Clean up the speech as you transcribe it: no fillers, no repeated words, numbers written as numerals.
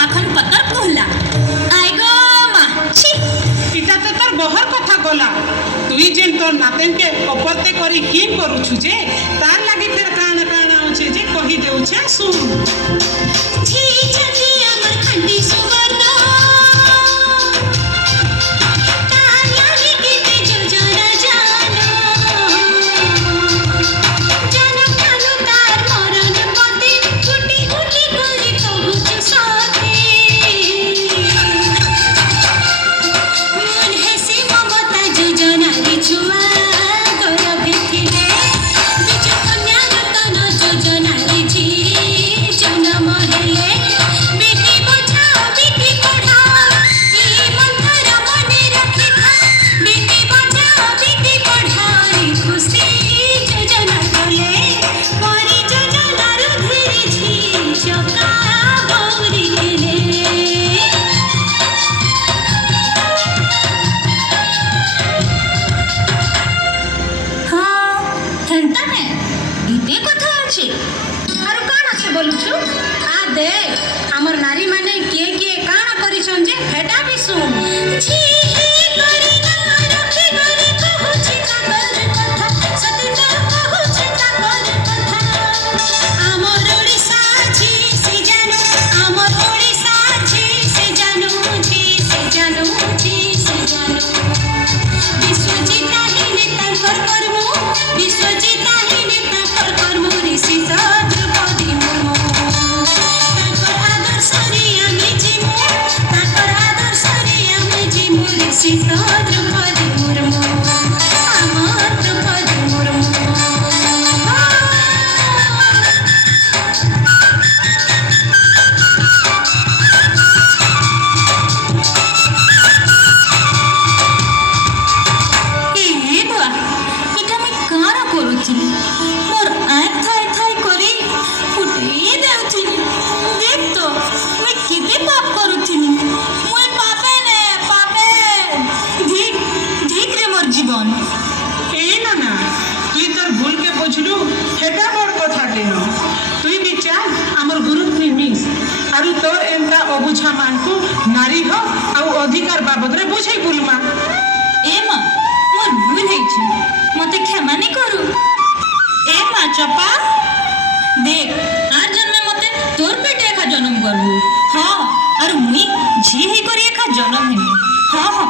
মাখন পতর কুহলা I go মা ছি ইটা তো তোর বহর কথা গলা তুই যেন তোর নাতেনকে অপরতে করি হিম করুছু যে তার লাগি ফের কাଣା কাଣା আছে যে কহি দেউছে শুন ছি ছি আমার খান্ডি সুবর্ণ আমার নারী মানে কে কে কানা করিছন যে হেটা বি শুন ছি করি না রক্ষে গরি কহুছি তাকর কথা সততা কহুছি তাকর কথা আমার ওড়িশা ছি সে জানো আমার ওড়িশা ছি সে জানো ছি সে জানো ছি সে জানো বিশ্বজিৎ আহিনে তাকর কর্ম বিশ্বজিৎ আহিনে তাকর কর্ম ঋষি দ্রৌপদী মুর্মু সীতা দ্রৌপদী মুর্মু আমার দ্রৌপদী মুর্মু এটা আমি কারা করুছিলি মোর আঁখ থাই থাই করে ফুটিয়ে দেউছিলি দেখ তো মুই কেতে পাপ করুছিলি মুই পাপে নে পাপে ঠিক ঠিক রে মোর জীবন এই না না তুই তোর ভুলকে বুঝলু হেটা বড় কথা কেন তুই বি চাল আমার গুরুত্ব মিস আর তোর এমতা অবুঝা মানকু নারী হ আর অধিকার বাবদরে বুঝাই বুলমা এ মা মোর ভুল হয়েছে মতে ক্ষমা নি করু এ মা চপা দেখ আর জন্মে মতে তোর পেটে একা জন্ম করবো হ্যাঁ আর মুই ঝি হই করি একা জন্ম হেমি হ্যাঁ হ্যাঁ